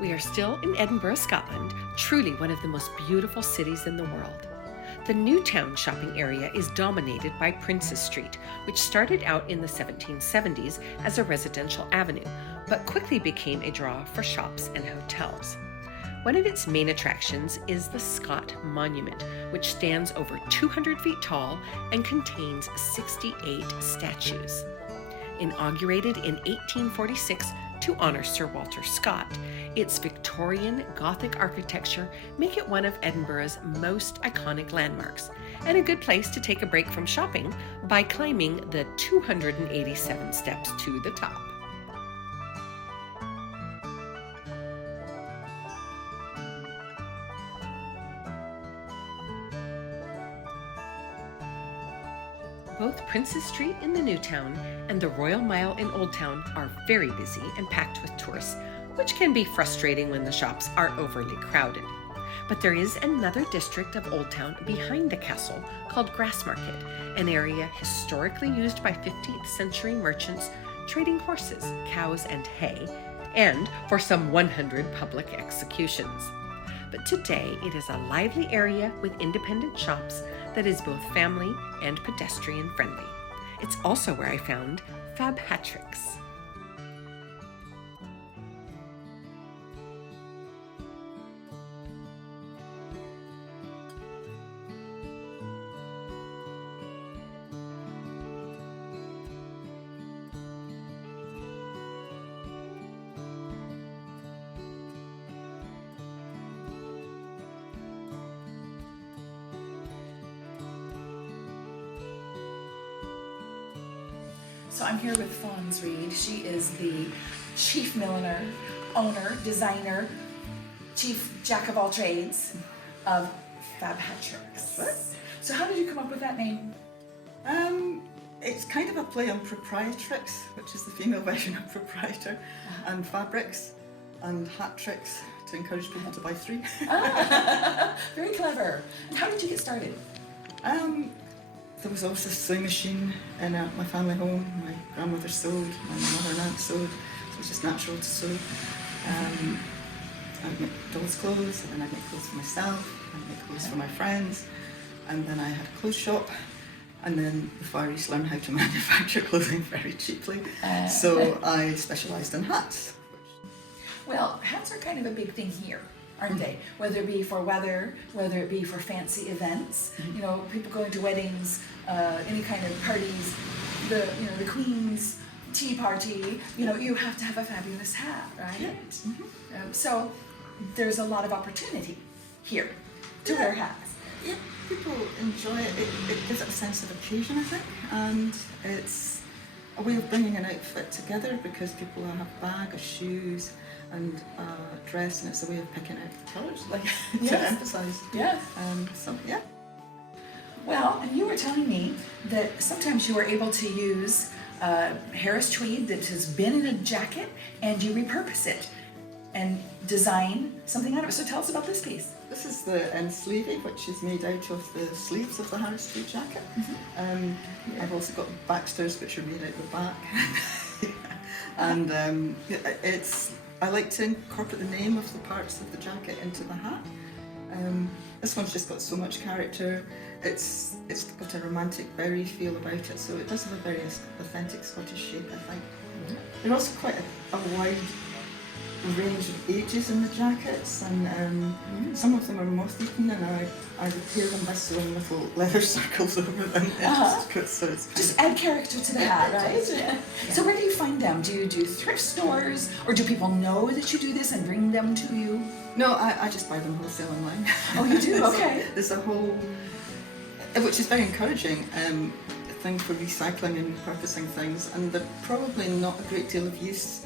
We are still in Edinburgh, Scotland, truly one of the most beautiful cities in the world. The Newtown shopping area is dominated by Princes Street, which started out in the 1770s as a residential avenue, but quickly became a draw for shops and hotels. One of its main attractions is the Scott Monument, which stands over 200 feet tall and contains 68 statues. Inaugurated in 1846 to honor Sir Walter Scott, its Victorian Gothic architecture make it one of Edinburgh's most iconic landmarks, and a good place to take a break from shopping by climbing the 287 steps to the top. Both Princes Street in the New Town and the Royal Mile in Old Town are very busy and packed with tourists, which can be frustrating when the shops are overly crowded. But there is another district of Old Town behind the castle called Grassmarket, an area historically used by 15th century merchants trading horses, cows, and hay, and for some 100 public executions. But today it is a lively area with independent shops that is both family and pedestrian friendly. It's also where I found Fabhatrix. So I'm here with Fawns Reid. She is the chief milliner, owner, designer, chief jack of all trades of Fabhatrix. What? So how did you come up with that name? It's kind of a play on proprietrix, which is the female version of proprietor, and fabrics and hat tricks to encourage people to buy three. Very clever. And how did you get started? There was always a sewing machine in my family home. My grandmother sewed, my mother and aunt sewed, so it was just natural to sew. I'd make dolls' clothes, and then I'd make clothes for myself, I'd make clothes for my friends, and then I had a clothes shop, and then the Far East learned how to manufacture clothing very cheaply, so I specialised in hats. Well, hats are kind of a big thing here, aren't they? Whether it be for weather, whether it be for fancy events, you know, people going to weddings, any kind of parties, the Queen's tea party, you have to have a fabulous hat, right? Yeah. So there's a lot of opportunity here to wear hats. Yeah, people enjoy it. It gives it a sense of occasion, I think, and it's a way of bringing an outfit together because people have a bag, a shoes, and a dress, and it's a way of picking out colours, like to emphasise. Yes. So yeah. Well, and you were telling me that sometimes you were able to use Harris tweed that has been in a jacket, and you repurpose it and design something out of it. So tell us about this piece. This is the end sleevey, which is made out of the sleeves of the Harris tweed jacket. I've also got backsters, which are made out the back. And I like to incorporate the name of the parts of the jacket into the hat. This one's just got so much character. It's got a romantic berry feel about it, so it does have a very authentic Scottish shape, I think. There's also quite a wide range of ages in the jackets, and some of them are moth-eaten, and I repair them by sewing little leather circles over them. So it's just add character to the hat, right? Yeah. So where do you find them? Do you do thrift stores, or do people know that you do this and bring them to you? No, I just buy them wholesale online. Oh, you do? Okay. There's a whole, which is very encouraging, thing for recycling and repurposing things, and they're probably not a great deal of use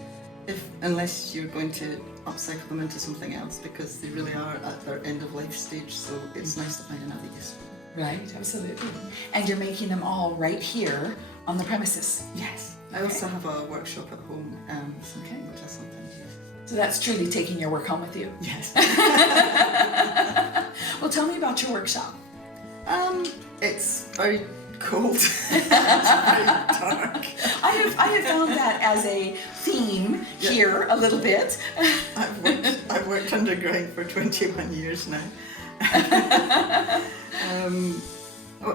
unless you're going to upcycle them into something else, because they really are at their end of life stage, so it's nice to find another use. Right, absolutely. And you're making them all right here on the premises? Yes. I also have a workshop at home, which I sometimes use. So that's truly taking your work home with you? Yes. Well, tell me about your workshop. It's very cold. It's very dark. I have found that as a theme Yeah. here a little bit. I've worked underground for 21 years now.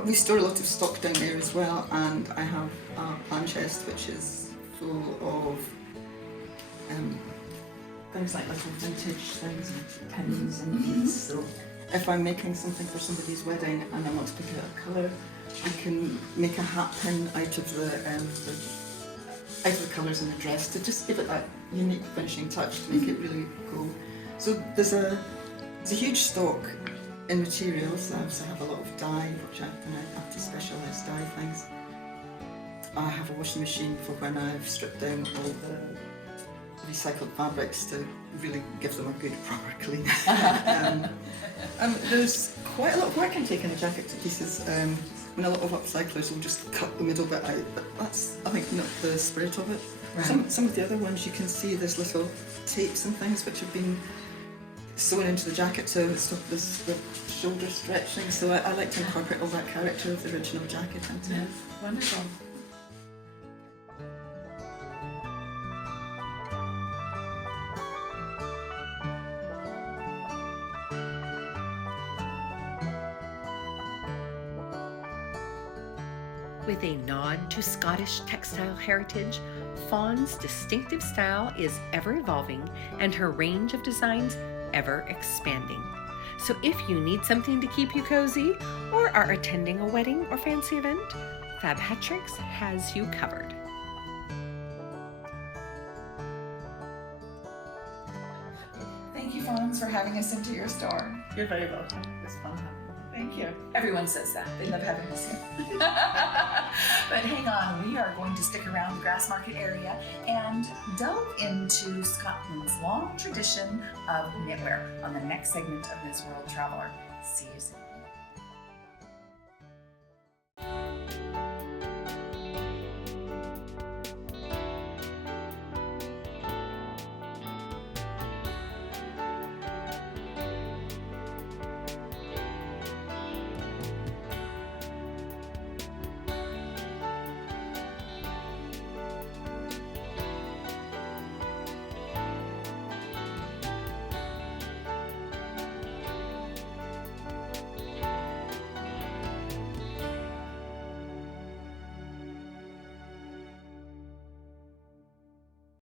We store a lot of stock down there as well, and I have a plant chest which is full of things like little vintage things and pins and beads. So if I'm making something for somebody's wedding and I want to pick out a colour, I can make a hat pin out of the colours in the dress to just give it that unique finishing touch to make it really cool. So there's a huge stock in materials. I also have a lot of dye, which I have to specialise dye things. I have a washing machine for when I've stripped down all the recycled fabrics to really give them a good proper clean. And there's quite a lot of work in taking a jacket to pieces. A lot of upcyclers will just cut the middle bit out, but that's, I think, not the spirit of it. Right. Some of the other ones you can see there's little tapes and things which have been sewn into the jacket to stop the shoulder stretching, so I like to incorporate all that character of the original jacket into it. Wonderful. With a nod to Scottish textile heritage, Fawn's distinctive style is ever evolving and her range of designs ever expanding. So if you need something to keep you cozy or are attending a wedding or fancy event, Fabhatrix has you covered. Thank you, Fawns, for having us into your store. You're very welcome. It's fun. Thank you. Everyone says that. They love having us here. But hang on, we are going to stick around the Grassmarket area and delve into Scotland's long tradition of knitwear on the next segment of Ms. World Traveller. See you soon.